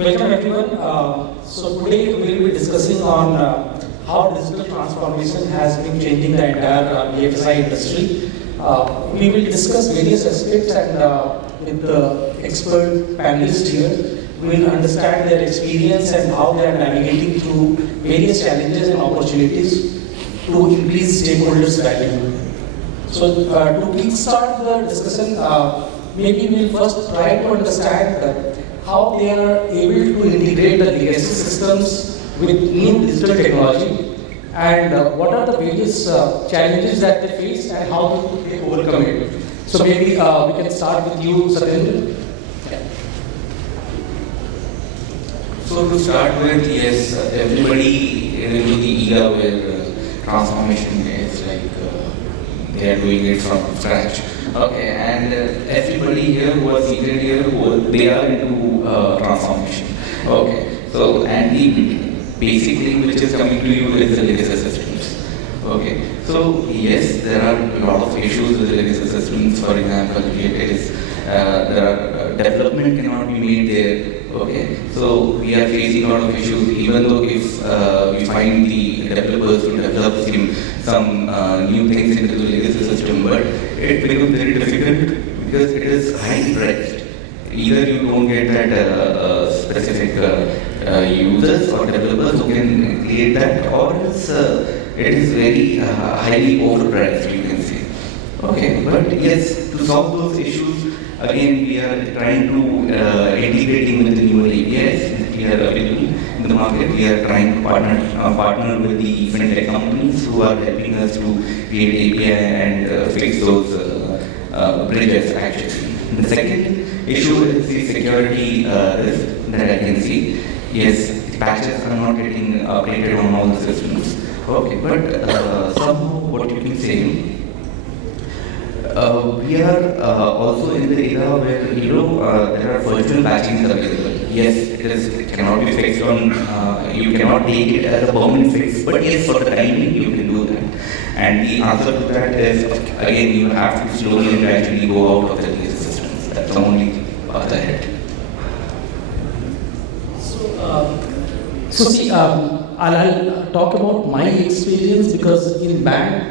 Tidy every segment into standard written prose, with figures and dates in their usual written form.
Welcome everyone. So today we will be discussing on how digital transformation has been changing the entire BFSI industry. We will discuss various aspects and with the expert panelists here, we will understand their experience and how they are navigating through various challenges and opportunities to increase stakeholders' value. So to kickstart the discussion, maybe we will first try to understand how they are able to integrate the legacy systems with new digital technology and what are the various challenges that they face and how do they overcome it. So maybe we can start with you, Satyendra. So to start with, yes, everybody is into the era where transformation is like they are doing it from scratch. Okay, and everybody here who are seated here, they are into transformation. Okay, so and the basic thing which is coming to you is the legacy systems. Okay, so yes, there are a lot of issues with the legacy systems. For example, there are development cannot be made there. Okay, so we are facing a lot of issues. Even though if we find the developers to develop some new things into the legacy system, but it becomes very difficult because it is highly priced. Either you don't get that specific users or developers who can create that, or else it is very highly overpriced, you can say. Okay, but yes, to solve those issues, again we are trying to integrating with the newer APIs that we are available in the market. We are trying to partner with the fintech companies who are helping us to create API and fix those bridges actually. The second issue is the security risk that I can see. Yes, the patches are not getting updated on all the systems. Okay, but somehow what you can say, we are also in the era where there are virtual patchings available. Yes, it cannot be fixed on. You cannot take it as a permanent fix, but yes, for the timing you can do that. And the answer to that is again you have to slowly and gradually go out of the legacy systems. That's the only path ahead. So see, I'll talk about my experience because in bank,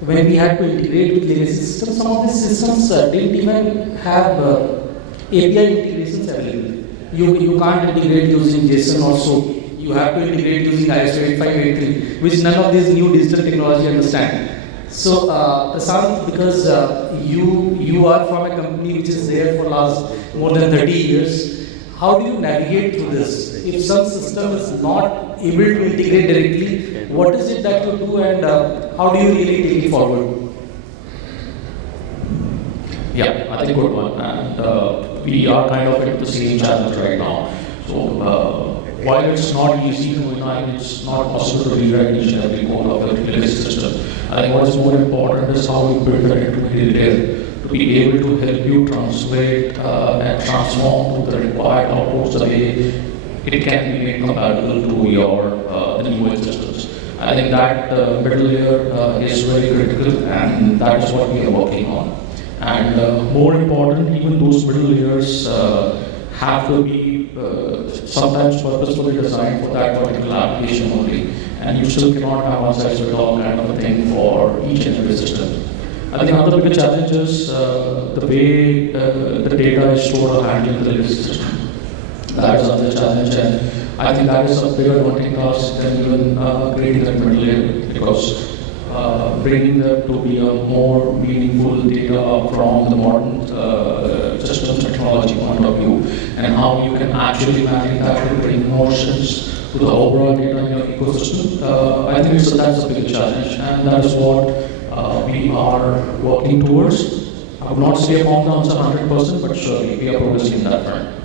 when we had to integrate with legacy systems, some of these systems didn't even have API integrations available. You can't integrate using JSON or SOAP. You have to integrate using ISO 8583, which none of these new digital technology understand. So, Prashant, because you are from a company which is there for last more than 30 years, how do you navigate through this? If some system is not able to integrate directly, what is it that you do and how do you really take it forward? Yeah, I think good one. And we are kind of at the same challenge right now. So while it's not easy to, it's not possible to rewrite each and every code of the legacy system. I think what is more important is how you build that intermediate layer to be able to help you translate and transform to the required outputs the way it can be made compatible to your the newer systems. I think that middle layer is very critical, and that is what we are working on. And more important, even those middle layers have to be sometimes purposefully designed for that particular application only, and you still cannot have one size fits all kind of a thing for each and every system. I think another big challenge is the way the data is stored or handled in the legacy system. That is another challenge, and I think that is a bigger daunting task than even creating that middle layer, because bringing them to be a more meaningful data from the modern systems technology point of view, and how you can actually manage that to bring more sense to the overall data in your ecosystem. I think that's a big challenge, and that is what we are working towards. I would not say I found the answer 100%, but surely we are progressing in that front.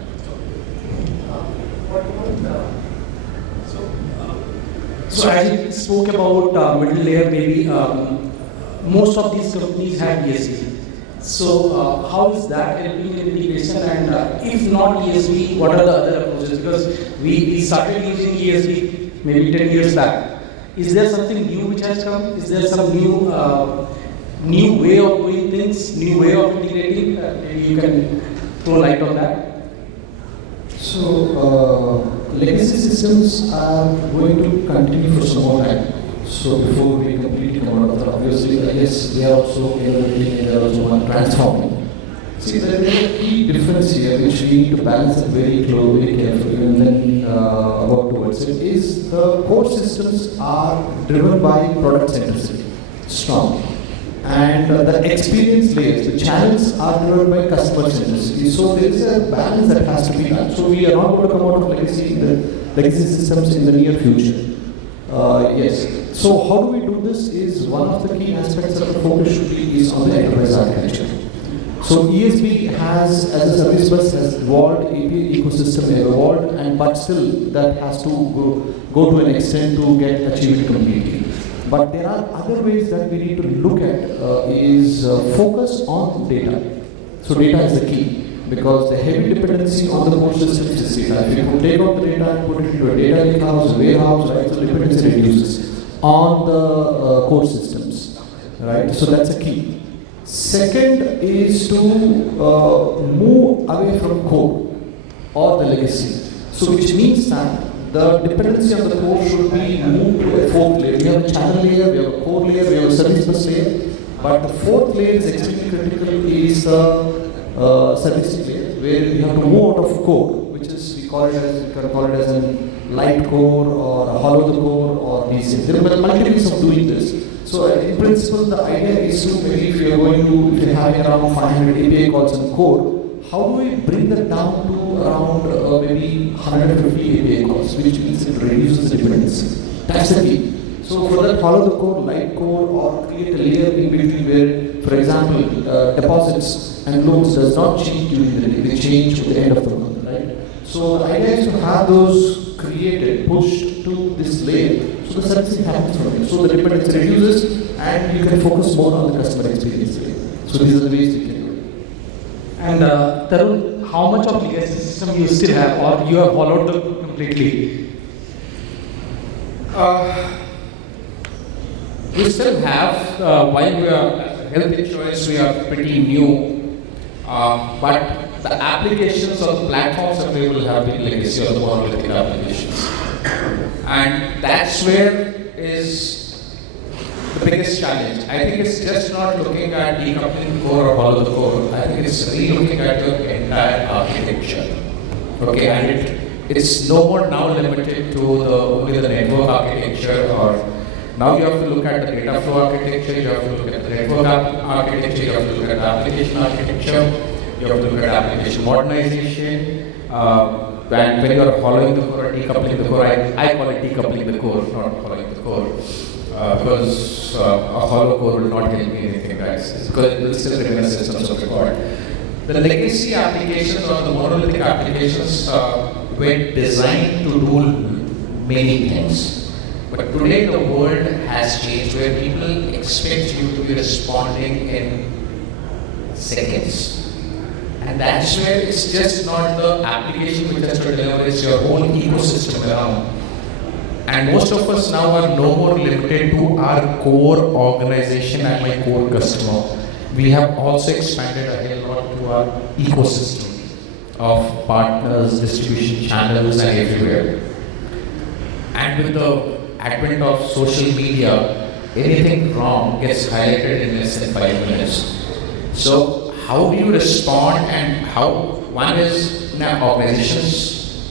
So as you spoke about middle layer, maybe most of these companies have ESB. So how is that helping in integration? And if not ESB, what are the other approaches? Because we started using ESB maybe 10 years back. Is there something new which has come? Is there some new way of doing things, new way of integrating? Maybe you can throw light on that. Legacy systems are going to continue for some more time. So before we completely come out of that, obviously, yes, they are also innovating and they are also transforming. See, there is a key difference here which we need to balance it very closely, very carefully, and then work towards it. Is the core systems are driven by product centricity, strong, and the experience layers, the channels are driven by customer centricity. So there is a balance that has to be done. So we are not going to come out of legacy systems in the near future. Yes. So how do we do this? Is one of the key aspects that the focus should be is on the enterprise architecture. So ESB has, as a service bus, has evolved, API ecosystem has evolved, and but still that has to go to an extent to get achieved completely. But there are other ways that we need to look at is focus on data. So data is the key because the heavy dependency on the core systems is data. If you could take out the data and put it into a data lake house, warehouse, right? So dependency reduces on the core systems, right? So that's a key. Second is to move away from core or the legacy. So which means that the dependency on the core should be moved to a fourth layer. We have a channel layer, we have a core layer, we have a service bus layer. But the fourth layer is extremely critical is the service layer where we have to move out of core, which is we call it as a light core or a hollow the core or these things. There are multiple ways of doing this. So in principle, the idea is to maybe if you're having around 500 API calls in core, how do we bring that down to around maybe 150 API calls, which means it reduces the dependency. That's the key. So for that, follow the core, light core, or create a layer in between where, for example, deposits and loans does not change during the day; they change at the end of the month, right? So the idea is to have those created, pushed to this layer. So the servicing happens from it. So the dependency reduces and you can focus more on the customer experience. So these are the ways you can do it. And Tarun, how much of legacy system you still have or you have followed them completely? We still have, while we are health insurance, we are pretty new, but the applications or the platforms available have been legacy or the monolithic applications. And that's where is the biggest challenge. I think it's just not looking at decoupling the core or follow the core. I think it's really looking at your entire architecture. Okay, and it's no more now limited to only the network architecture, or now you have to look at the data flow architecture, you have to look at the network architecture, you have to look at the application architecture, you have to look at application modernization. And when you are following the core or decoupling the core, I call it decoupling the core, not following the core, because a hollow core will not help me anything, guys. Because it will still remain a system of record. The legacy applications or the monolithic applications were designed to do many things. But today the world has changed where people expect you to be responding in seconds. And that's where it's just not the application which has to deliver, it's your whole ecosystem around. And most of us now are no more limited to our core organization and my core customer. We have also expanded a hell lot to our ecosystem of partners, distribution channels and everywhere. And with the advent of social media, anything wrong gets highlighted in less than 5 minutes. So how do you respond, and how, one is organization's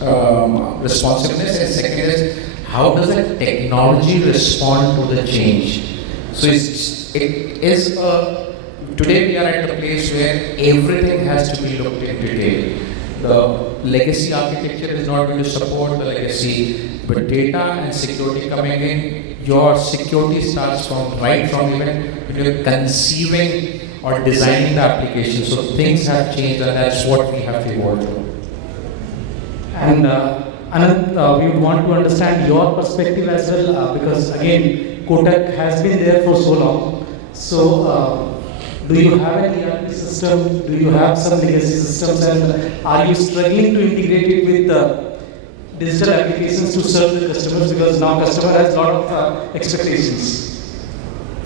responsiveness, and second is how does the technology respond to the change? So today we are at the place where everything has to be looked in detail. The legacy architecture is not going to support the legacy, but data and security coming in, your security starts right from even when you're conceiving or designing the application. So things have changed, and that's what we have to evolve to. And Ananth, we would want to understand your perspective as well, because again, Kotak has been there for so long. So, do you have an ERP system? Do you have some legacy systems? And are you struggling to integrate it with digital applications to serve the customers? Because now customer has a lot of expectations.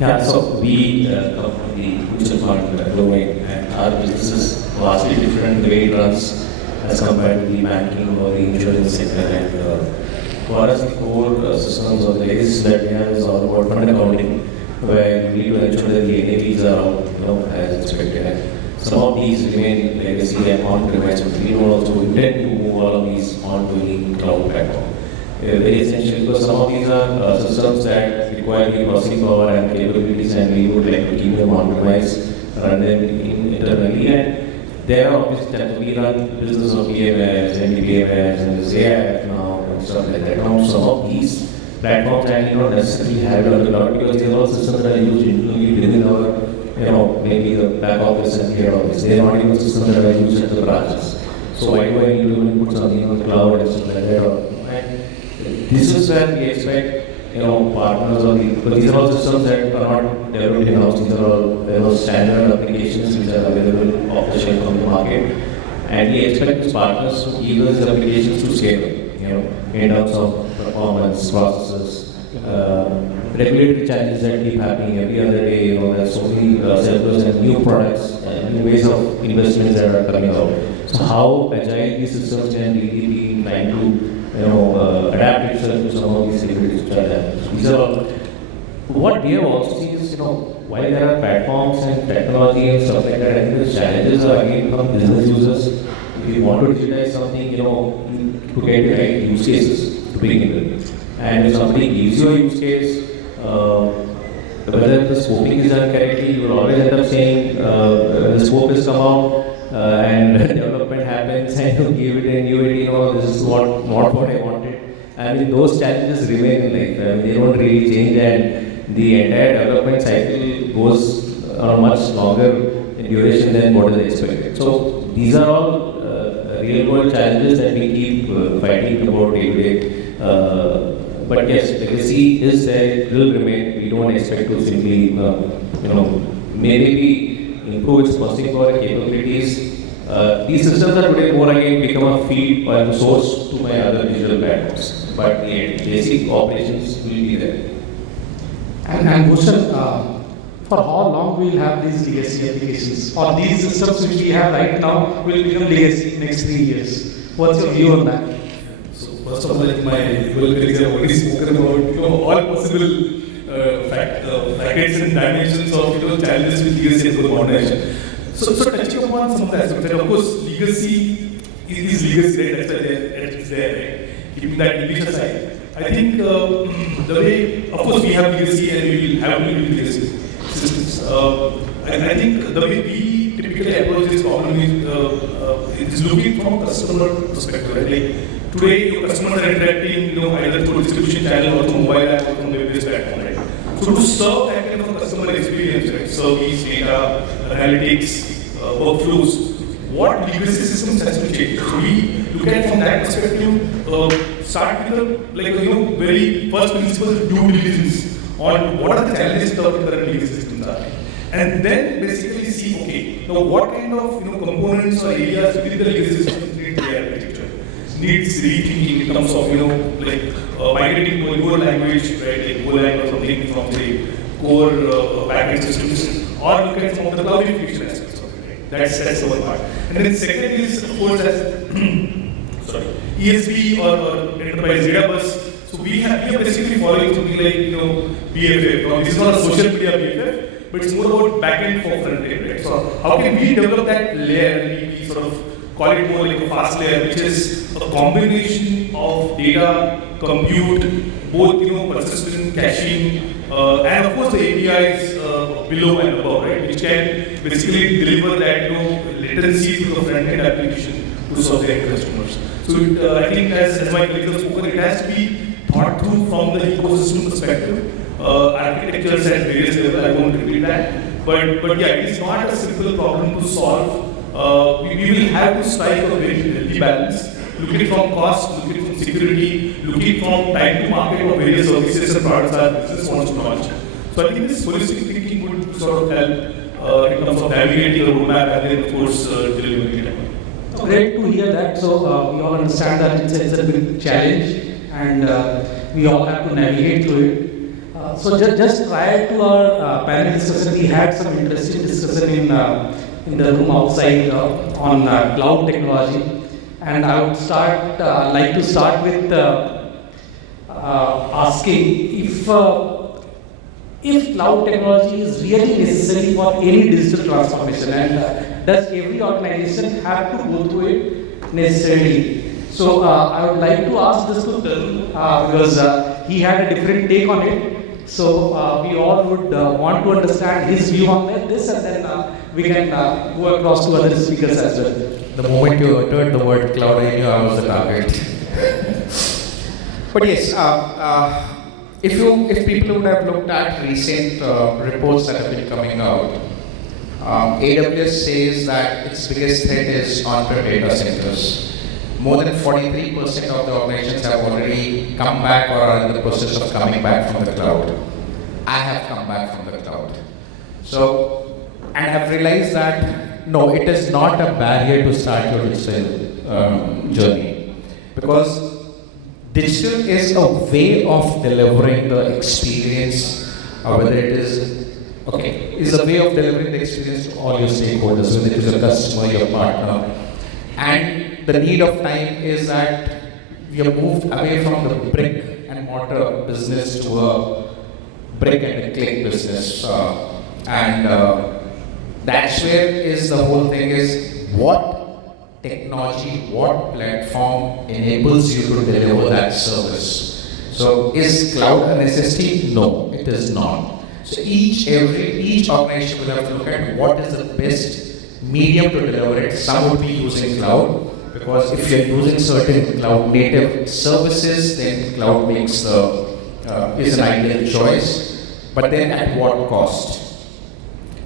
Yeah, so we come from the mutual fund domain, and our business is vastly different the way it runs. as compared to the banking or the insurance sector. And for us, the core systems or the legacy that we have is all about fund accounting, where you need to ensure that the NAVs are as expected. And some of these remain legacy and on-premise, but we don't also intend to move all of these onto any cloud platform. Very essential, because some of these are systems that require the processing power and capabilities, and we would like to keep them on-premise, run them internally. And there are obviously we run business of PMS, MDPMS, and AIF now, and stuff like that. Now, some of these platforms actually not necessarily have it on the cloud, because these are all systems that are used internally within our, maybe the back office and head office. They are not even systems that are used at the branches. So why do I need to even put something on the cloud and stuff like that? This is where we expect, partners but these are all systems that are not developed in-house. These are all, standard applications which are available off the shelf on the market. And we expect these partners to give us these applications to scale, in terms of performance, processes, regulatory challenges that keep happening every other day. There's so many servers and new products and new ways of investments that are coming out. So how agile these systems can really be trying to adapt itself to some of these securities which are there. These are all. What we have also seen is, while there are platforms and technology and stuff like that, I think the challenges are again from business users. If you want to digitize something, to get the right use cases to begin with. And if somebody gives you a use case, whether the scoping is done correctly, you will always end up saying the scope has come out. And development happens, and you give it a new idea, this is not what I wanted. I mean, those challenges remain in life. They don't really change, and the entire development cycle goes on a much longer duration than what is expected. So these are all real world challenges that we keep fighting about day to day. But yes, legacy is there, it will remain. We don't expect to simply, maybe improve its processing power and capabilities. These systems are today more again become a feed or a source to my other digital platforms. But the basic operations will be there. And Bhushan, for how long we will have these legacy applications? Or these systems which we have right now will become legacy next 3 years? What's your view on that? So first of all, like my colleagues have already spoken about all possible facets and dimensions of challenges with legacy and modernization. So touching upon some of the aspects, of course, legacy is legacy, right? That's why it's there, right? Keeping that English aside, I think the way, of course, we have legacy and we will have legacy systems. I think the way we typically approach this problem is looking from a customer perspective, right? Like today, your customers are interacting, either through distribution channel or through mobile app or from web-based platform, right? So to serve that kind of a customer experience, right? Service, data, analytics, workflows, what legacy systems has to change? So we look at from that perspective, start with the very first principle due diligence on what are the challenges that the current legacy systems are, and then basically see what kind of components or areas within the legacy system need their architecture, needs rethinking in terms of migrating to a newer language, right, like Golang or something from the core backend systems, or look at some of the cloudification aspects of it. Right? That's the one part. And then second is, of course, as ESB or enterprise data bus. So we are basically following something like BFF. Now, this is not a social media BFF, but it's more about backend for front end. Right? So how can we develop that layer and we sort of call it more like a fast layer, which is a combination of data, compute, both persistent, caching, and of course the APIs below and above, right, which can basically deliver that latency to the front-end application to serve the end customers. So I think as my colleagues have spoken, it has to be thought through from the ecosystem perspective, architectures at various levels. I won't repeat that, but yeah, it is not a simple problem to solve. We will have to strike a very healthy balance, looking from cost, looking from security, looking from time to market of various services and products that business wants to launch. So I think this holistic thinking would sort of help in terms of navigating the roadmap and then of course delivering it. Great to hear that. So we all understand that it's a big challenge and we all have to navigate through it. So just prior to our panel discussion, we had some interesting discussion in the room outside on cloud technology. and I would like to start with asking if cloud technology is really necessary for any digital transformation, and does every organization have to go through it necessarily? So I would like to ask this to Tarun because he had a different take on it. So we all would want to understand his view on this, and then we can go across to other speakers as well. The moment you uttered the word cloud, I knew I was the target. But yes, if people would have looked at recent reports that have been coming out, AWS says that its biggest threat is on-prem data centers. More than 43% of the organizations have already come back or are in the process of coming back from the cloud. I have come back from the cloud. So, and have realized that no, it is not a barrier to start your digital journey, because digital is a way of delivering the experience, whether it is a way of delivering the experience to all your stakeholders, whether it is your customer, your partner. And the need of time is that we have moved away from the brick and mortar business to a brick and a click business. That's where is the whole thing is what technology, what platform enables you to deliver that service. So is cloud a necessity? No, it is not. So each organization will have to look at what is the best medium to deliver it. Some would be using cloud, because if you're using certain cloud native services, then cloud makes is an ideal choice. But then at what cost?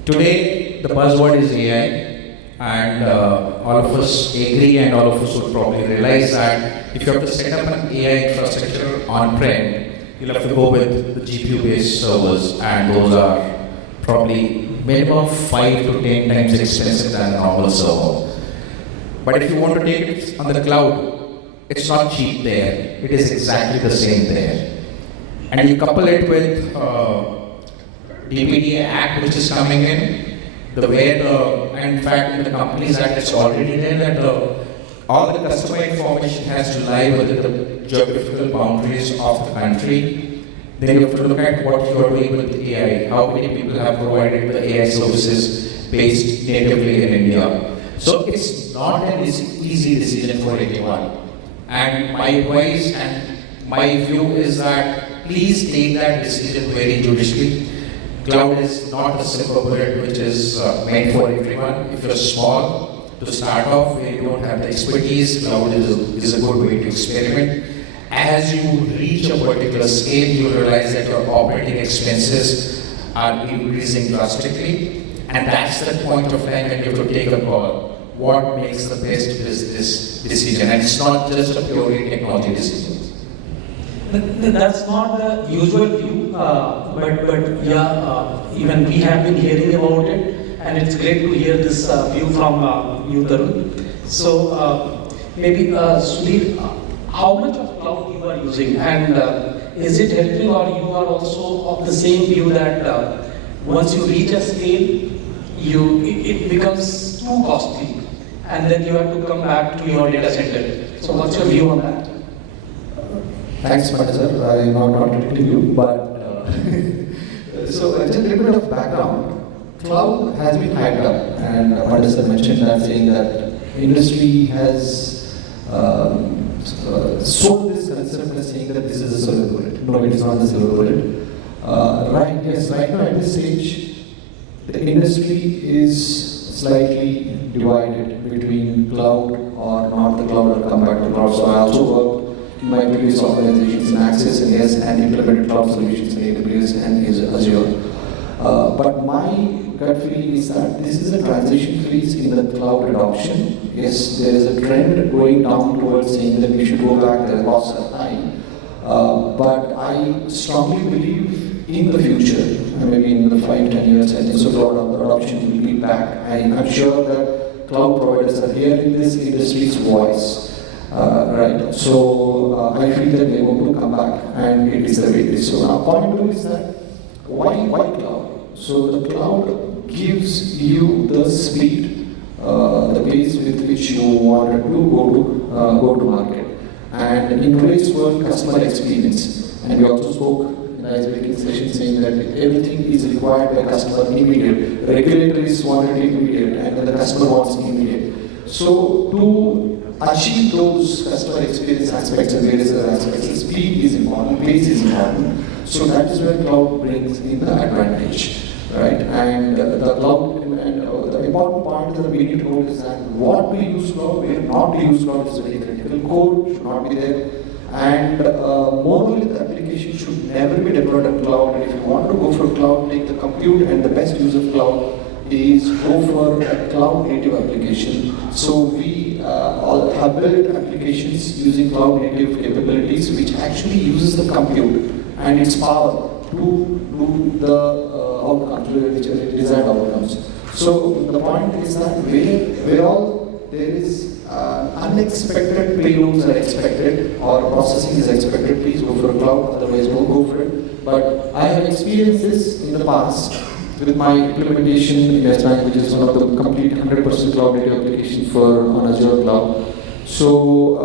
Today, the buzzword is AI, and all of us agree, and all of us would probably realize that if you have to set up an AI infrastructure on-prem, you'll have to go with the GPU-based servers, and those are probably minimum 5 to 10 times expensive than a normal server. But if you want to take it on the cloud, it's not cheap there. It is exactly the same there. And you couple it with DPD Act, which is coming in, and in fact in the Companies Act it's already there that all the customer information has to lie within the geographical boundaries of the country. Then you have to look at what you are doing with the AI. How many people have provided the AI services based natively in India? So it's not an easy decision for anyone. And my advice and my view is that please take that decision very judiciously. Cloud is not a silver bullet which is meant for everyone. If you're small, to start off where you don't have the expertise, cloud is a good way to experiment. As you reach a particular scale, you realize that your operating expenses are increasing drastically, and that's the point of time when you have to take a call. What makes the best business decision? And it's not just a purely technology decision. That's not the usual view, but yeah, even we have been hearing about it, and it's great to hear this view from you, Tarun. So maybe Sudheer, how much of cloud you are using, and is it helping, or you are also of the same view that once you reach a scale, it becomes too costly, and then you have to come back to your data center. So what's your view on that? Thanks, Pandey sir. I am not contradicting you, but so just a little bit of background. Cloud has been hyped up, and Pandey sir mentioned that, saying that industry has sold this concept as saying that this is a silver bullet. No, it is not a silver bullet. Right now at this stage, the industry is slightly divided between cloud or not the cloud, or come back to cloud. So I also worked in my previous organizations in Access and yes, and implemented cloud solutions in AWS and Azure. But my gut feeling is that this is a transition phase in the cloud adoption. Yes, there is a trend going down towards saying that we should go back, the costs are high. But I strongly believe in the future, maybe in the 5-10 years, I think so cloud adoption will be back. I'm sure that cloud providers are hearing this industry's voice. Right, so I feel that they want to come back, and it is the way it is. So our point of view is that why cloud? So the cloud gives you the speed, the pace with which you wanted to go to go to market. And in today's world, customer experience, and we also spoke in the icebreaking session saying that everything is required by customer immediate. Regulators want it immediate, and then the customer wants immediate. So to achieve those customer experience aspects and various other aspects, speed is important, pace is important. So that is where cloud brings in the advantage, right? And the cloud, and the important point that we need to know is that what to use cloud, where not to use cloud is very critical. Code should not be there. And morally, the application should never be deployed on cloud. And if you want to go for cloud, take the compute, and the best use of cloud is go for a cloud native application. So we all have built applications using cloud native capabilities, which actually uses the compute and its power to do the outcomes, which are desired outcomes. So the point is that where all there is unexpected payloads are expected or processing is expected, please go for a cloud, otherwise don't go for it. But I have experienced this in the past with my implementation in S9, which is one of the complete 100% cloud native application on Azure cloud. So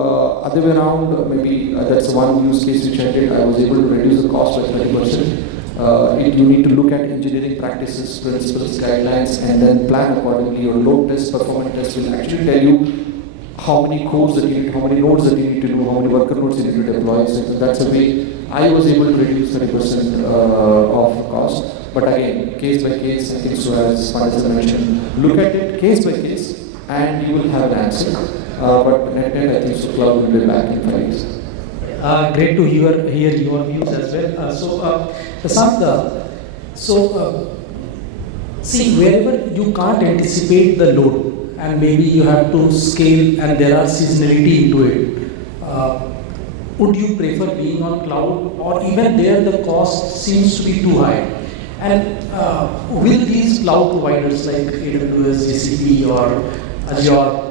other way around, maybe that's one use case which I did. I was able to reduce the cost by 30%. You need to look at engineering practices, principles, guidelines, and then plan accordingly. Your load test, performance test will actually tell you how many codes that you need, how many nodes that you need to do, how many worker nodes you need to deploy. So that's a way I was able to reduce 30% of the cost. But again, case by case, I think so as Pandey mentioned, look at it case by case, and you will have an answer. But net, I think so cloud will be back in 5 years. Great to hear your views as well. Prashant, see, wherever you can't anticipate the load and maybe you have to scale and there are seasonality into it, would you prefer being on cloud, or even there the cost seems to be too high? And will these cloud providers like AWS, GCP or Azure,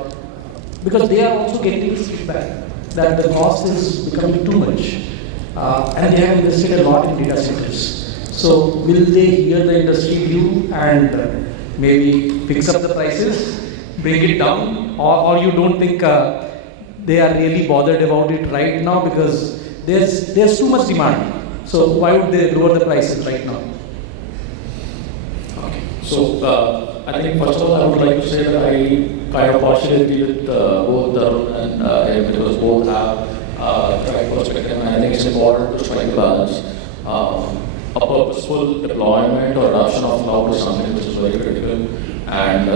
because they are also getting this feedback that the cost is becoming too much, and they have invested a lot in data centers. So will they hear the industry view and maybe fix up the prices, bring it down, or you don't think they are really bothered about it right now because there's too much demand? So why would they lower the prices right now? So, I think first of all, I would like to say that I kind of partially agree with both Tarun and because both have the right perspective, and I think it's important to strike a balance. A purposeful deployment or adoption of cloud is something which is very critical, and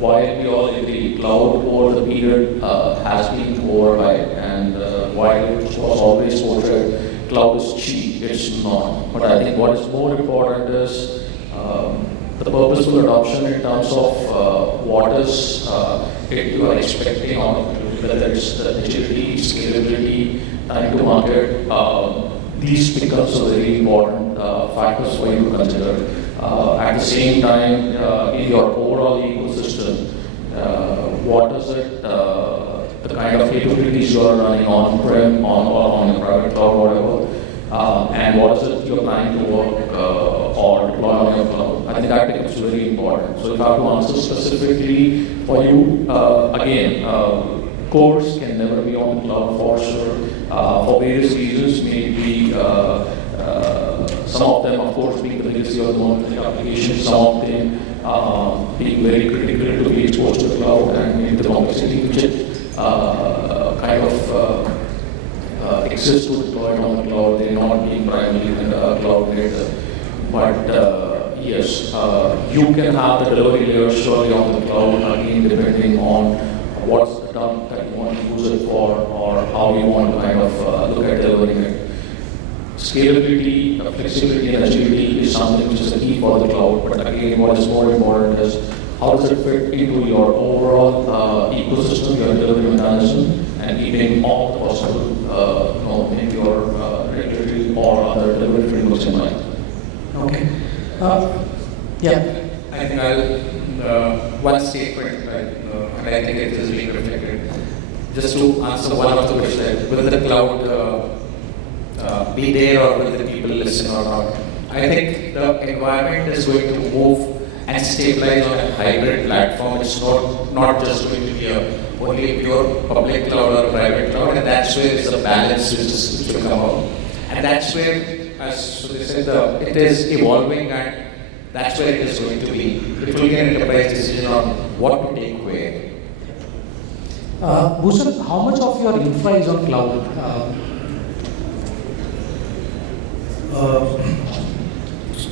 while we all agree cloud over the period has been overhyped, and while it was always portrayed cloud is cheap, it's not. But I think what is more important is the purposeful adoption in terms of what is it you are expecting out of it, whether it's the agility, scalability, time to market. These becomes a very important factors for you to consider. At the same time, in your overall ecosystem, what is it, the kind of capabilities you are running on-prem, or on your private cloud, whatever, and what is it you're planning to work or deploy on your cloud. I think that becomes very important. So if I have to answer specifically for you, again, cores can never be on the cloud for sure, for various reasons. Maybe some of them, of course, being the legacy of the application, some of them being very critical to be exposed to the cloud, and maybe the complexity which it kind of exists to deploy on the cloud. They're not being primarily cloud native. But yes, you can have the delivery layer surely on the cloud, again, depending on what's the term that you want to use it for, or how you want to kind of look at delivering it. Scalability, flexibility, and agility is something which is the key for the cloud. But again, what is more important is how does it fit into your overall ecosystem, your delivery mechanism, and keeping all the possible, maybe your regulatory or other delivery frameworks in mind. Okay. Yeah. I think I'll one statement, and I think it is being reflected. Just to answer one of the questions, will the cloud be there, or will the people listen or not? I think the environment is going to move and stabilize on a hybrid platform. It's not not just going to be only pure public cloud or private cloud, and that's where is the balance which will come out. And that's where, as Sudheer said, it is evolving, and that's where it is going to be. It will be an enterprise decision on what to take where. Bhushan, how much of your infra is on cloud?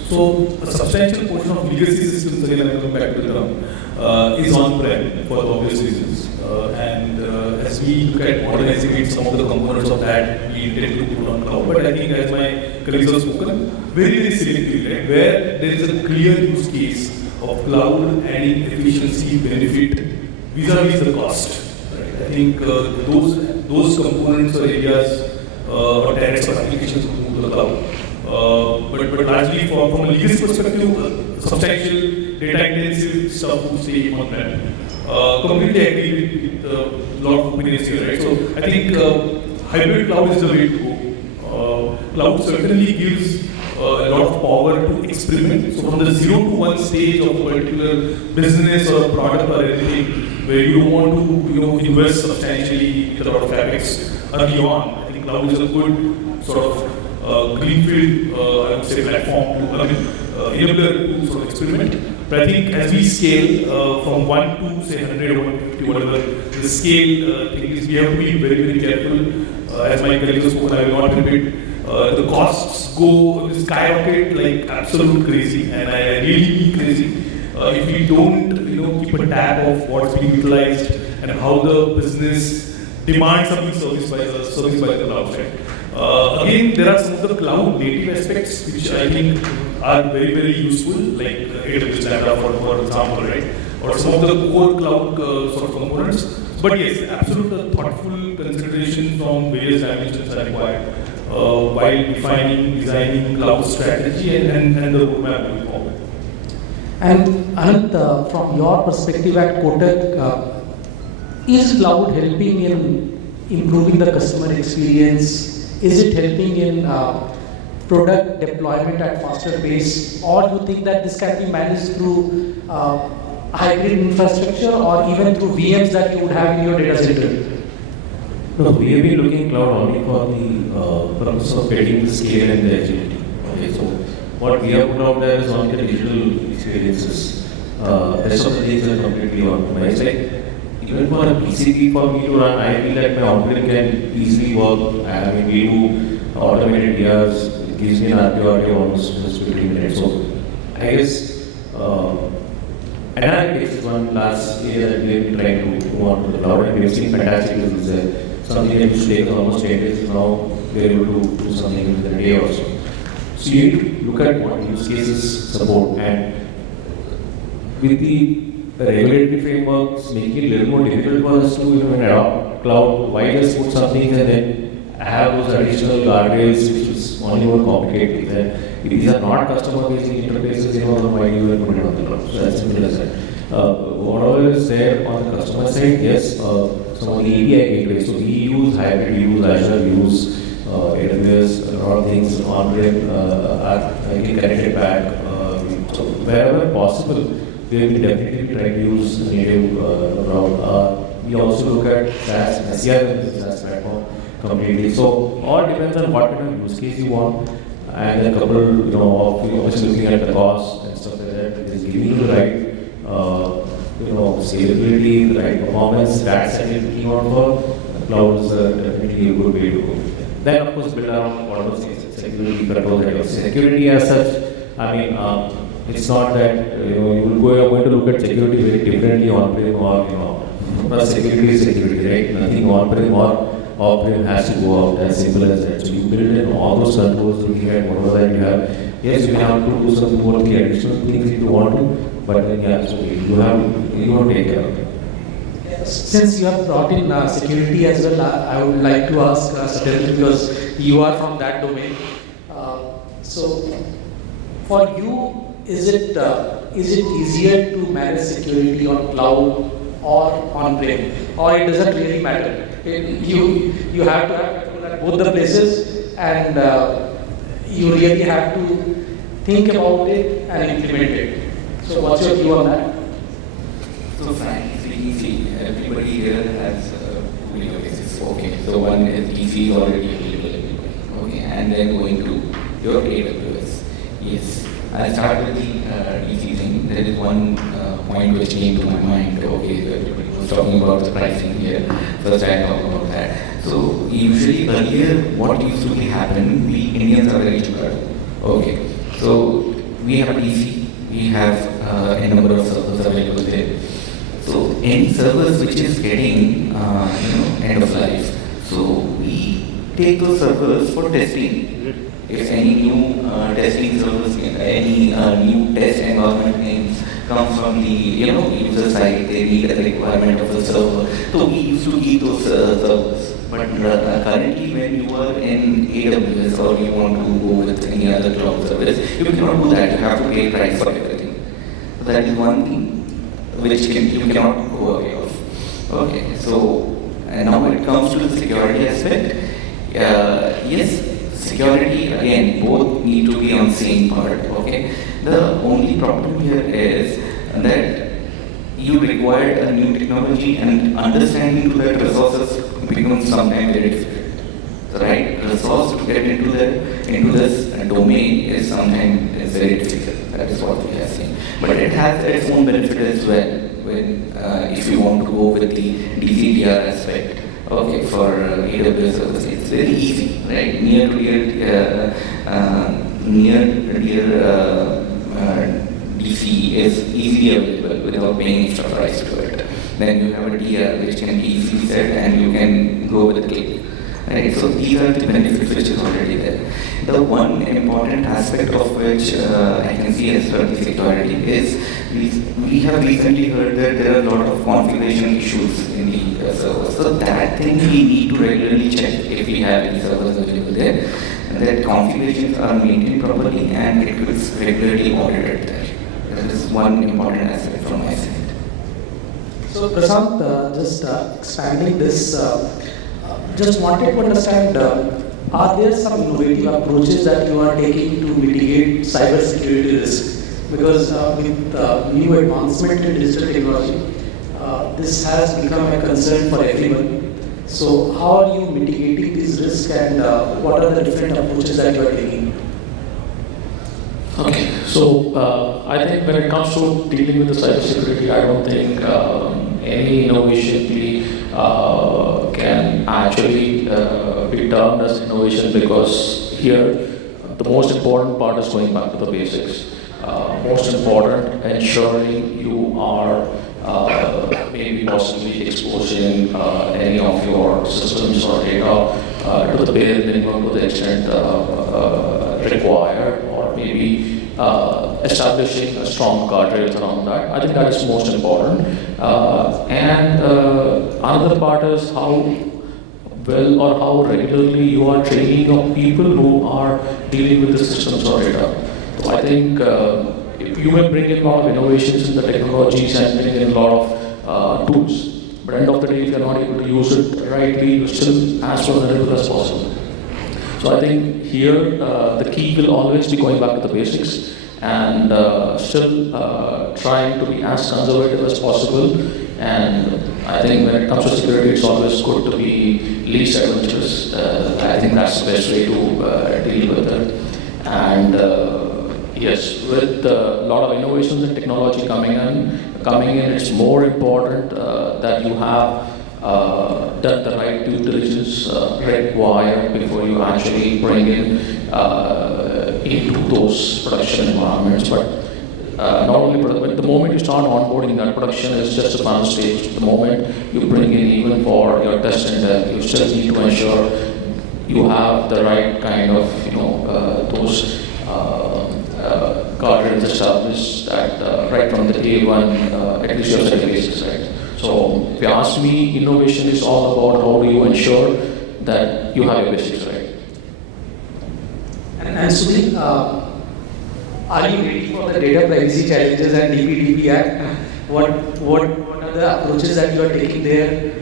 So a substantial portion of legacy systems, again I'm going back to the term, is on-prem for obvious reasons. As we look at modernizing it, some of the components of that we intend to put on cloud. But I think, as my colleagues have spoken, very, very selectively, right? Where there is a clear use case of cloud adding efficiency, benefit, vis-a-vis the cost. Right? I think those components or areas or direct applications will move to the cloud. But largely from a legacy perspective, substantial data intensive stuff to stay on-prem. Completely agree with a lot of opinions here, right? So I think hybrid cloud is the way to go. Cloud certainly gives a lot of power to experiment. So from the 0 to 1 stage of a particular business or product or anything, where you don't want to invest substantially with a lot of capex or beyond, I think cloud is a good sort of greenfield, I would say, platform to enabler to sort of experiment. But I think as we scale from 1 to say 100 or 150, whatever the scale thing is, we have to be very, very careful. As my colleagues have spoken, I will not repeat. The costs go skyrocket like absolute crazy, and I really mean crazy. If we don't keep a tab of what's being utilized and how the business demands something service by the cloud side. Again, there are some of the cloud native aspects which I think are very, very useful, like AWS Lambda for example, right? Or some of the core cloud sort of components. But yes, absolute thoughtful consideration from various dimensions are required while designing cloud strategy and the roadmap going forward. And Ananth, from your perspective at Kotak, is cloud helping in improving the customer experience? Is it helping in product deployment at faster pace, or do you think that this can be managed through hybrid infrastructure or even through VMs that you would have in your data center? No, we have been looking cloud only for the purpose of getting the scale and the agility. Okay, so what we have put out there is only the digital experiences. Rest of the things are completely on-premise. Like, even for a PCB for me to run, I feel that my on-prem can easily work. I mean, we do automated years, it gives me an RTO almost just 15 minutes. So I guess analytics is one last area that we have been trying to move on to the cloud, and we have seen fantastic results there. Something that used to take almost 10 days, now we are able to do something within a day or so. So you need to look at what use cases support, and with the regulatory frameworks making it a little more difficult for us to adopt cloud, why just put something and then have those additional guardrails which is only more complicated. If these are not customer facing interfaces, then why do you even put it on the cloud? So that's simple as that. Whatever is there on the customer side, yes, some of the API gateways. So we use hybrid, we use Azure, we use AWS, a lot of things on-prem are connected back. So wherever possible, we will definitely try to use native cloud. We also look at SaaS and CRM SaaS platform completely. So all depends on what kind of use case you want, and a couple of obviously looking at the cost and stuff like that. It is giving you the right scalability, the right performance. That's what you're looking out for. Cloud is definitely a good way to go. Then of course build around what was security controls. Security as such, I mean. It's not that you are going to look at security very differently on-prem or security is security, right? Nothing on-prem or off-prem has to go out, as simple as that. So you build in all those controls, looking at whatever that you have. Yes, you have to do some more additional things if you want to, but then you have to take care of it. Since you have brought in security as well, I would like to ask Satyendra, because you are from that domain. So for you, is it easier to manage security on cloud or on-prem, or it doesn't really matter? You have to have control at both the places, and you really have to think about it and implement it. So what's your view on that? So frankly DC, everybody here has two devices. Okay, so one is DC is already available. Okay, and then going to your AWS. Yes, I'll start with the DC thing. There is one point which came to my mind. Okay, everybody was talking about the pricing here. First I talk about that. So usually earlier what used to happen, we Indians are very cheaper. Okay, so we have DC, we have a number of servers available there. So any servers which is getting end of life, so we take those servers for testing. If any new testing servers, any new test environment names come from the user side, they need a requirement of a server. So we used to keep those servers. But currently, when you are in AWS or you want to go with any other cloud service, you cannot do that. You have to pay price for everything. So that is one thing which you cannot go away of. Okay, so and now when it comes to the security aspect, yes, security again, both need to be on same part. Okay, the only problem here is that you require a new technology and understanding to that resources becomes sometimes very difficult. Right? Resource to get into this domain is sometimes very difficult. That is what we are saying. But it has its own benefit as well. When if you want to go with the DCDR aspect, okay, for AWS services, it's very easy, right? Near DC is easily available without paying extra price to it. Then you have a DR which can be easily set and you can go with a click. Right? So these are the benefits which is already there. The one important aspect of which I can see as far as the security is we have recently heard that there are a lot of configuration issues in the servers. So that thing we need to regularly check if we have any servers available there. That configurations are maintained properly and it is regularly audited there. That is one important aspect from my side. So Prashant, just expanding this, just wanted to understand, are there some innovative approaches that you are taking to mitigate cyber security risk? Because with new advancement in digital technology, this has become a concern for everyone. So how are you mitigating these risks and what are the different approaches that you are taking? Okay, so I think when it comes to dealing with the cybersecurity, I don't think any innovation can actually be termed as innovation, because here the most important part is going back to the basics. Most important, ensuring you are maybe possibly exposing any of your systems or data to the bare minimum to the extent required, or maybe establishing a strong guardrails around that. I think that is most important. And another part is how well or how regularly you are training your people who are dealing with the systems or data. So I think you may bring in a lot of innovations in the technologies and bring in a lot of tools. But end of the day, if you're not able to use it rightly, you're still as vulnerable as possible. So I think here the key will always be going back to the basics and still trying to be as conservative as possible. And I think when it comes to security, it's always good to be least adventurous. I think that's the best way to deal with it. And yes, with a lot of innovations and technology coming in, it's more important that you have done the right due diligence required before you actually bring in into those production environments. But not only but the moment you start onboarding, that production is just a final stage. The moment you bring in even for your test and dev, you still need to ensure you have the right kind of those guardrails established at right from the day one, at least your set basis, right? So if you ask me, innovation is all about how do you ensure that you have your basics right. And Sudheer, are you ready for the data privacy challenges and DPDP Act? What are the approaches that you are taking there?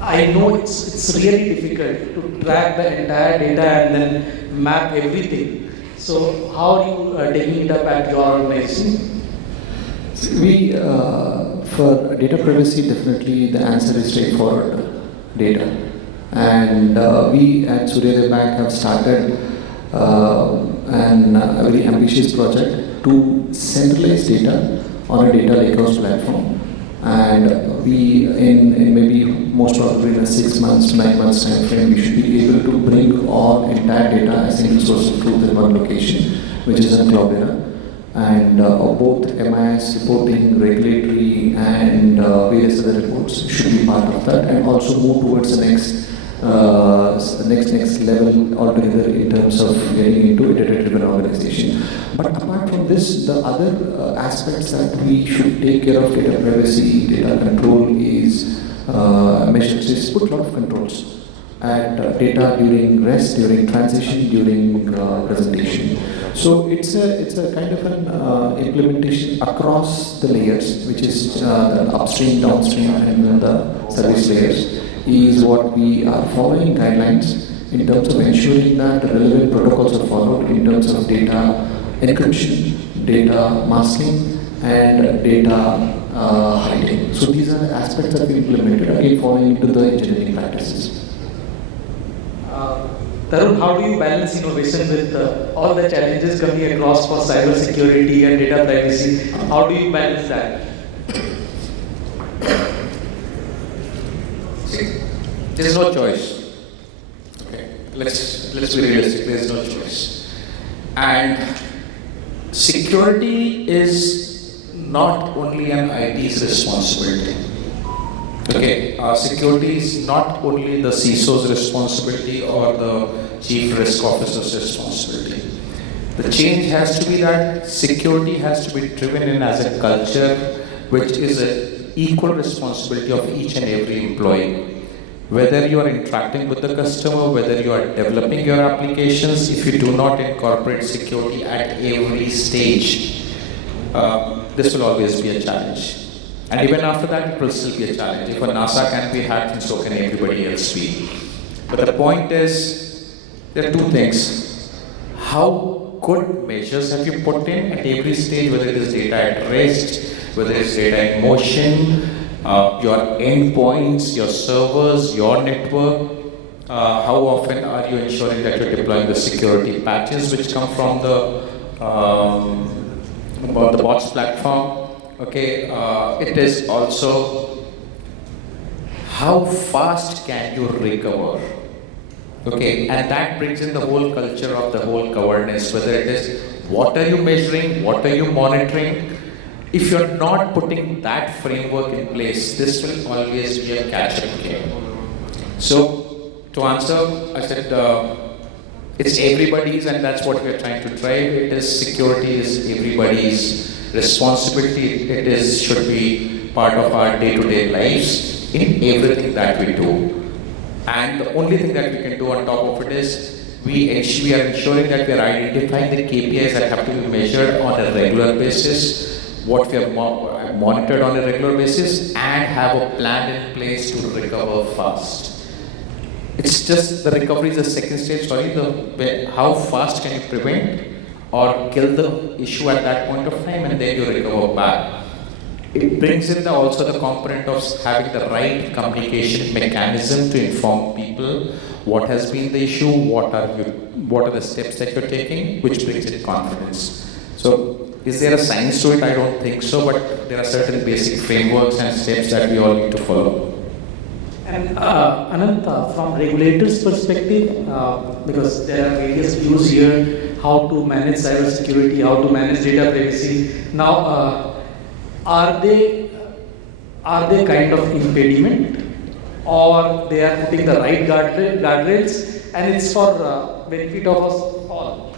I know it's really difficult to track the entire data and then map everything. So how are you taking it up at your organization? We, For data privacy, definitely the answer is straightforward: data. And we at Suryoday Bank have started a very ambitious project to centralize data on a data lakehouse platform. And we, in maybe most probably in a 6 months to 9 months time frame, we should be able to bring all entire data as a single source of truth in one location, which is a cloud data. And both MIS reporting, regulatory, and various other reports should be part of that, and also move towards the next level altogether in terms of getting into a data-driven organization. But apart from this, the other aspects that we should take care of data privacy, data control is measures is put a lot of controls at data during rest, during transition, during presentation. So it's a kind of an implementation across the layers, which is the upstream, downstream, and the service layers, is what we are following guidelines in terms of ensuring that the relevant protocols are followed in terms of data encryption, data masking, and data hiding. So these are the aspects that we implemented, again following into the engineering practices. Tarun, how do you balance innovation with all the challenges coming across for cyber security and data privacy? How do you balance that? See, there's no choice. Okay, let's be realistic. There's no choice, and security is not only an IT's responsibility. Okay, security is not only the CISO's responsibility or the Chief Risk Officer's responsibility. The change has to be that security has to be driven in as a culture which is an equal responsibility of each and every employee. Whether you are interacting with the customer, whether you are developing your applications, if you do not incorporate security at every stage, this will always be a challenge. And even after that, it will still be a challenge. If a NASA can be hacked, then so can everybody else be. But the point is, there are two things. How good measures have you put in at every stage, whether it is data at rest, whether it is data in motion, your endpoints, your servers, your network. How often are you ensuring that you're deploying the security patches which come from the bots platform? Okay, it is also how fast can you recover? Okay, and that brings in the whole culture of the whole governance, whether it is what are you measuring, what are you monitoring. If you're not putting that framework in place, this will always be a catch-up game. So, to answer, I said it's everybody's, and that's what we're trying to drive. It is security is everybody's responsibility. It should be part of our day-to-day lives in everything that we do. And the only thing that we can do on top of it is we are ensuring that we are identifying the KPIs that have to be measured on a regular basis, what we have monitored on a regular basis, and have a plan in place to recover fast. It's just the recovery is the second stage, how fast can you prevent or kill the issue at that point of time, and then you recover back. It brings in also the component of having the right communication mechanism to inform people what has been the issue, what are the steps that you're taking, which brings in confidence. So, is there a science to it? I don't think so, but there are certain basic frameworks and steps that we all need to follow. And Ananth, from regulators' perspective, because there are various views here, how to manage cyber security, how to manage data privacy. Now, are they kind of impediment, or they are putting the right guardrails, and it's for benefit of us all?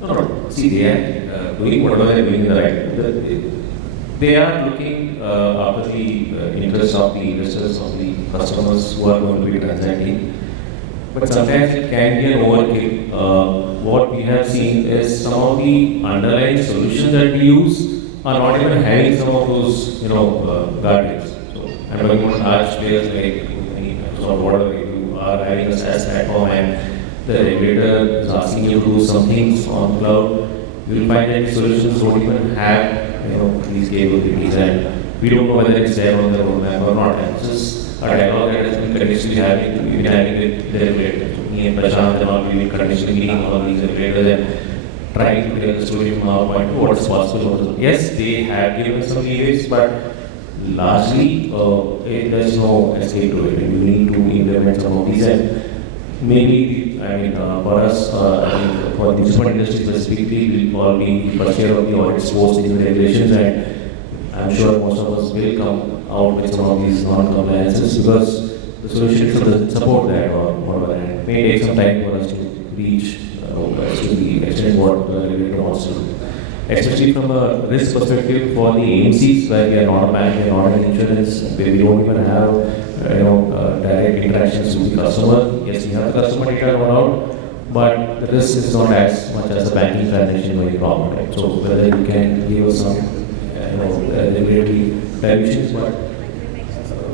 No. See, they are doing whatever they are doing right. They are looking after the interests of the investors, of the customers who are going to be transacting. But sometimes it can be an overkill. What we have seen is some of the underlying solutions that we use are not even having some of those, guardrails. So I'm talking about large players like or whatever you are having a SaaS platform, and the regulator is asking you to do some things on cloud. You will find that the solutions don't even have these capabilities, and we don't know whether it's there on the roadmap or not. And this is a dialogue that has been continuously having with the regulators. So me and Prashant and all, we've been continuously meeting all these regulators and trying to tell the story from our point of view, what is possible. Yes, they have given some leeways, but largely there's no escape to it. You need to implement some of these. And maybe, I mean, for us, for the municipal industry specifically, we'll all be first year of the audit post in the regulations, and I'm sure most of us will come out with some of these non-compliances because the solution doesn't support that or whatever. And it may take some time for us to reach to the extent what the regulator wants to do. Especially from a risk perspective for the AMCs, where we are not a bank, we are not an insurance, where we don't even have direct interactions with the customer. Yes, we have the customer data going out, but the risk is not as much as a banking transaction going wrong, right? So whether you can give us some regulatory dimensions, but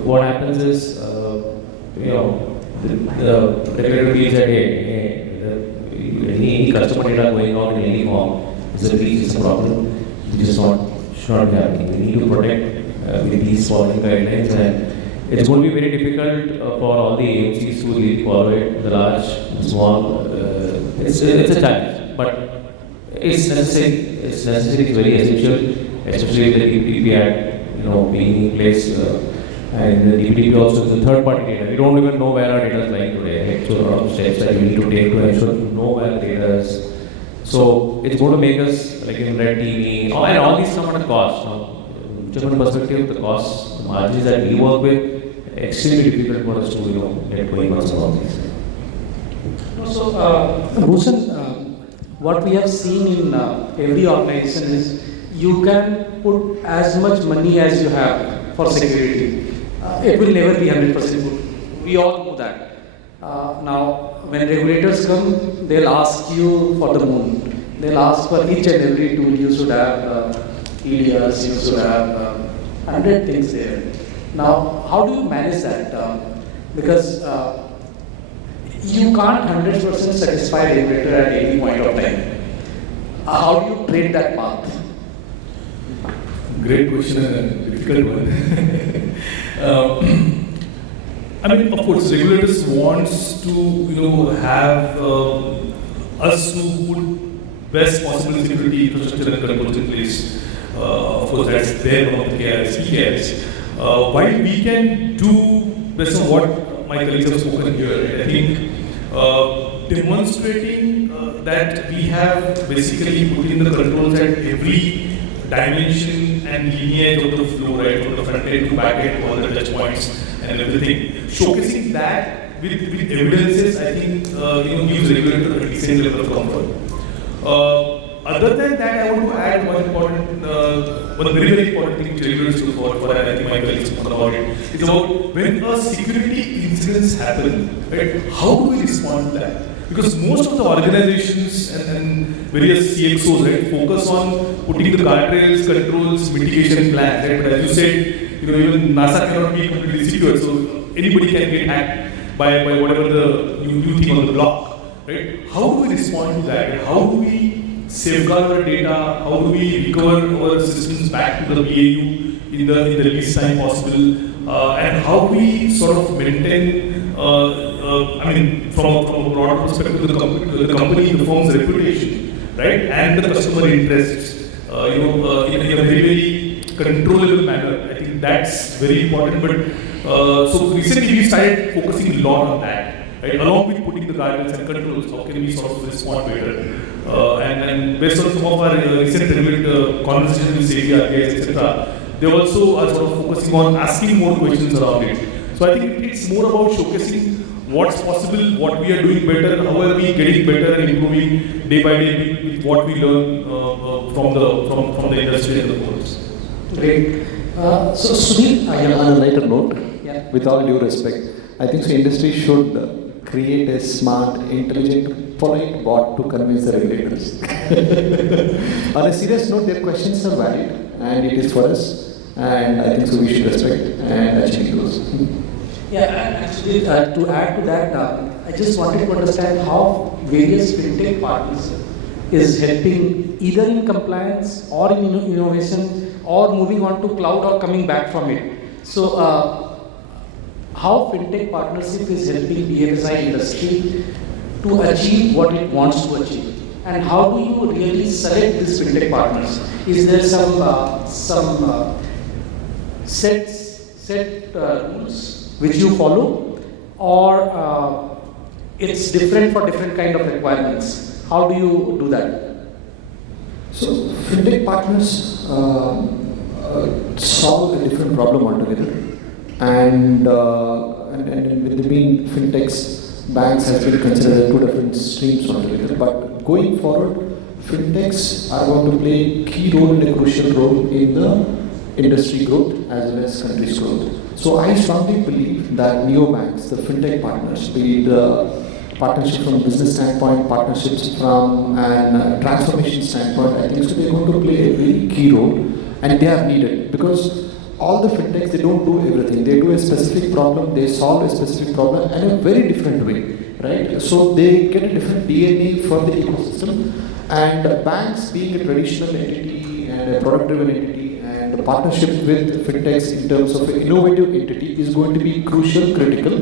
what happens is, the regulator feels that any customer data going out in any form is a breach, is a problem. It is should not be happening. We need to protect with these following guidelines, and it's going to be very difficult for all the AMCs to really follow it. The large, the small, it's a challenge, but it's necessary. It's necessary. It's very essential, especially with the DPDP Act, being in place. And the DPDP also is the third-party data. We don't even know where our data is lying today. Right? So a lot of steps that we need to take to ensure to know where the data is. So it's going to make us like in red TV, and all these come at a cost. From different perspective, the costs, the margins that we work with, extremely difficult for us to get going on some of these. So, Bhushan, what we have seen in every organization is you can put as much money as you have for security. It will never be 100% good. We all know that. Now, when regulators come, they'll ask you for the moon. They'll ask for each and every tool. You should have EDRs, you should have 100 things there. Now, how do you manage that? Because you can't 100% satisfy the regulator at any point of time. How do you trade that path? Great question and a difficult one. I mean, of course, regulators wants to have us to put best possible security infrastructure and controls in place. Of course, that's their one of the KRs, EKRs. While we can do based on what my colleagues have spoken here, I think demonstrating that we have basically put in the controls at every dimension and lineage of the flow, right, from the front end to back end, all the touch points and everything. Showcasing that with evidences, I think, gives regulator a decent level of comfort. Other than that, I want to add one very, very important thing which regulators look for, and I think my colleagues spoke about it. It's about when a security incidents happen, right, how do we respond to that? Because most of the organizations and various CXOs, right, focus on putting the guardrails, controls, mitigation plans, right? But as you said, even NASA cannot be completely secure, so anybody can get hacked by whatever the new thing on the block, right? How do we respond to that? How do we safeguard our data? How do we recover our systems back to the BAU in the least time possible? And how we sort of maintain from a broader perspective, the company, the firm's reputation, right, and the customer interests, in a very, very controllable manner. I think that's very important. But so recently we started focusing a lot on that, right, along with putting the guidelines and controls. How can we sort of respond better? And based on some of our recent conversations with CISO, etc., they also are sort of focusing on asking more questions around it. So I think it's more about showcasing what's possible, what we are doing better, how are we getting better and improving day by day with what we learn from the industry and the course. Great. So Sudheer, on a lighter note, yeah, with all due respect, I think the industry should create a smart, intelligent, polite bot to convince the regulators. On a serious note, their questions are valid and it is for us, and I think so we should respect and achieve those. Yeah, actually, to add to that, I just wanted to understand how various fintech partners is helping either in compliance or in innovation or moving on to cloud or coming back from it. So, how fintech partnership is helping BFSI industry to achieve what it wants to achieve, and how do you really select these fintech partners? Is there some set rules which you follow, or it's different for different kind of requirements? How do you do that? So, fintech partners solve a different problem altogether, and with the being fintechs, banks have been considered two different streams altogether. But going forward, fintechs are going to play a key role and a crucial role in the industry growth as well as country's growth. So, I strongly believe that neobanks, the fintech partners, be the partnership from a business standpoint, partnerships from a transformation standpoint, I think so they're going to play a very key role, and they are needed because all the fintechs, they don't do everything. They do a specific problem, they solve a specific problem in a very different way, right? So they get a different DNA from the ecosystem, and banks being a traditional entity and a product-driven entity, and the partnership with fintechs in terms of an innovative entity is going to be crucial, critical.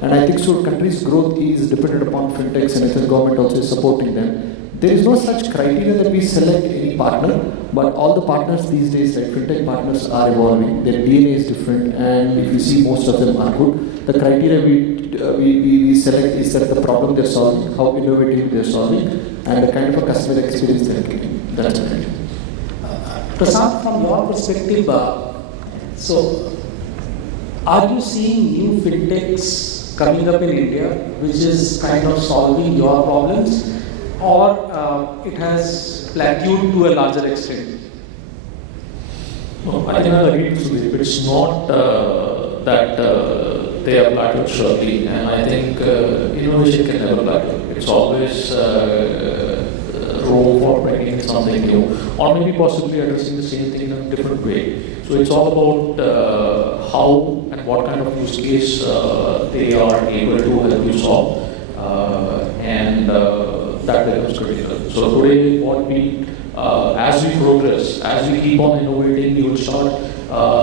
And I think so country's growth is dependent upon fintechs, and the government also is supporting them. There is no such criteria that we select any partner, but all the partners these days, like fintech partners, are evolving. Their DNA is different, and if you see, most of them are good. The criteria we select is that the problem they're solving, how innovative they're solving, and the kind of a customer experience they're giving. That's it. Prashant, from your perspective, so are you seeing new fintechs coming up in India, which is kind of solving your problems, or it has plateaued to a larger extent? No, I think I agree with Sudheer. It's not that they are plateaued surely, and I think innovation can never plateau. It's always room for bringing something new, or maybe possibly addressing the same thing in a different way. So it's all about how and what kind of use case they are able to help you solve, and that becomes critical. So today, what we, as we progress, as we keep on innovating, you will start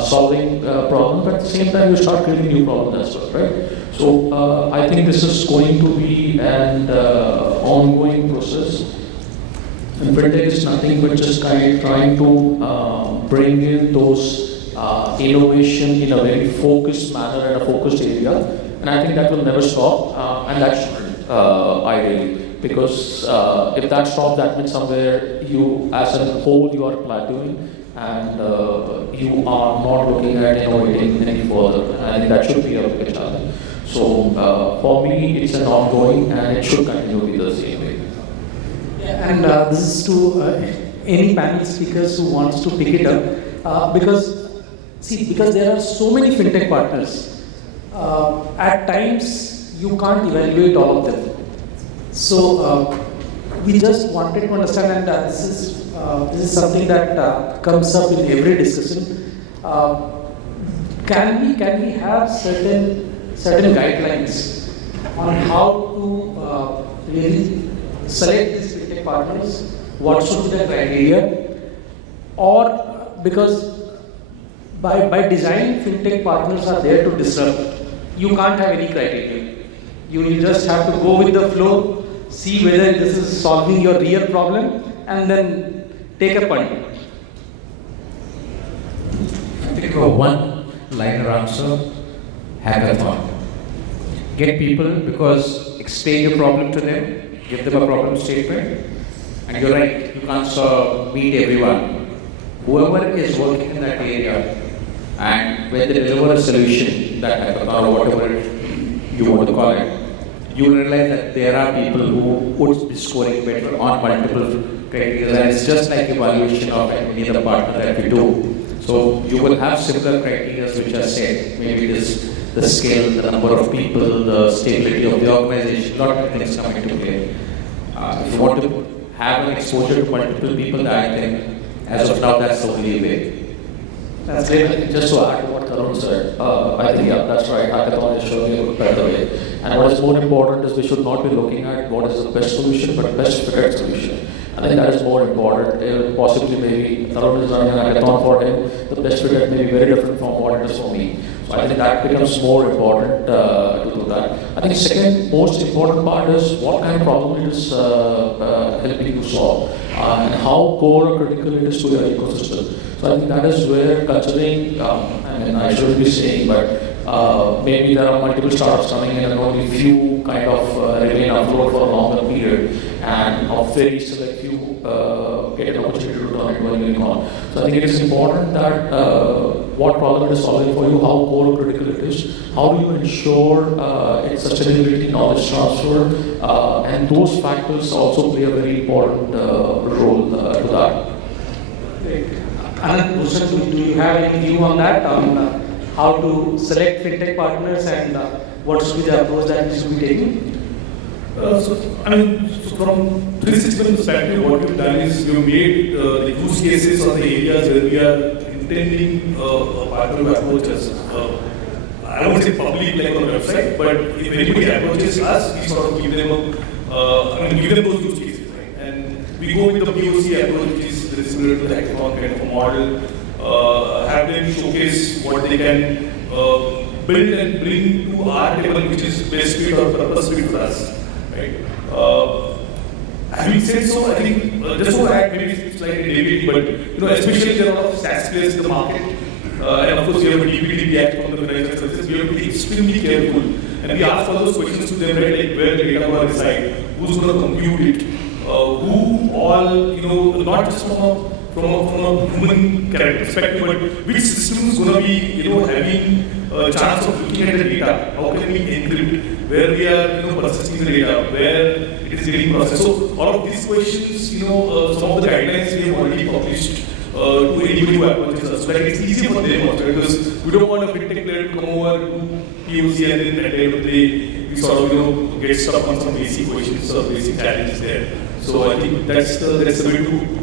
solving problems, but at the same time, you start creating new problems as well, right? So I think this is going to be an ongoing process. And fintech is nothing but just kind of trying to bring in those innovation in a very focused manner and a focused area, and I think that will never stop, and that should ideally, because if that stops, that means somewhere you, as a whole, you are plateauing, and you are not looking at innovating any further, and I think that should be a big challenge. So for me, it's an ongoing, and it should continue to be the same way. And this is to any panel speakers who wants to pick it up, because there are so many fintech partners. At times you can't evaluate all of them. So we just wanted to understand, and this is something that comes up in every discussion. Can we have certain guidelines on how to really select these fintech partners? What should be the criteria? Or because by design, fintech partners are there to disrupt. You can't have any criteria. You just have to go with the flow, see whether this is solving your real problem, and then take a punt. I think one-liner answer, hackathon. Get people, because explain your problem to them, give them a problem statement, and you're right, you can't meet everyone. Whoever is working in that area, and when they deliver a solution, that hackathon or whatever you want to call it, you will realize that there are people who would be scoring better on multiple criteria, and it's just like evaluation of any other partner that we do. So you will have similar criteria which are set. Maybe it is the scale, the number of people, the stability of the organization, a lot of things come into play. If you want to have an exposure to multiple people, I think as of now that's the only way. That's great. I think just to add to what Tarun said, I think that's right. Hackathon is showing a better way. And what is more important is we should not be looking at what is the best solution, but best fitted solution. I think that is more important. Possibly maybe Tarun is running a hackathon for him, the best fit may be very different from what it is for me. So I think that becomes more important to do that. I think the second most important part is what kind of problem it is helping you solve and how core or critical it is to your ecosystem. So I think that is where considering, I shouldn't be saying, but maybe there are multiple startups coming in and only few kind of remain afloat for a longer period, and of very select few get an opportunity to turn into a unicorn. So I think it is important that what problem it is solving for you, how core or critical it is, how do you ensure its sustainability, knowledge transfer, and those factors also play a very important role to that. Great. Ananth, Bhushan, do you have any view on that, on how to select fintech partners and what should be the approach that we should be taking? So from 360 perspective, what we've done is we've made the use cases or the areas where we are intending a partner to approach us. I won't say public like on the website, but if anybody approaches us, we sort of give them give them those use cases, right? And we go with the POC approach, which is very similar to the hackathon kind of a model. Have them showcase what they can build and bring to our table, which is best fit or purpose fit for us. Right. Having said so, I think just to add, maybe it's like a debate, but especially there are a lot of SaaS players in the market, and of course we have a DPDP Act from the financial services. We have to be extremely careful, and we ask all those questions to them, right? Like where the data will reside, who's going to compute it, who all not just from a human character perspective, but which system is going to be having a chance of looking at the data. How can we encrypt? Where we are persisting the data, where it is getting processed. So all of these questions, some of the guidelines we have already published to anybody who approaches us, so that it's easy for them also, because we don't want a fintech player to come over to POC and then at the end of the day we sort of get stuck on some basic questions or basic challenges there. So I think that's the way to.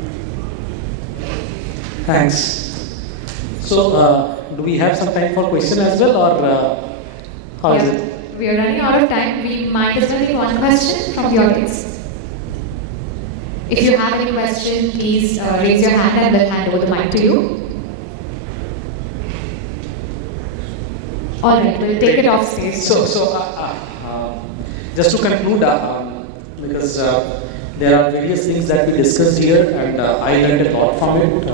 Thanks. So do we have some time for question as well, or how is it? We are running out of time. We might as well take one question from the audience. If you have any question, please raise your hand and we'll hand over the mic to you. All right, we'll take it off stage. So just to conclude, because there are various things that we discussed here, and I learned a lot from it.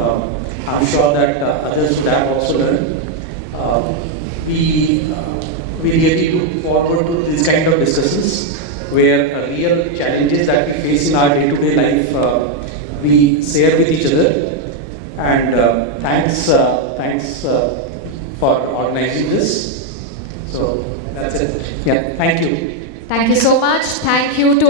I'm sure that others would have also learned. We really look forward to this kind of discussions where real challenges that we face in our day-to-day life we share with each other. And thanks for organizing this. So that's it. Yeah, thank you. Thank you so much. Thank you to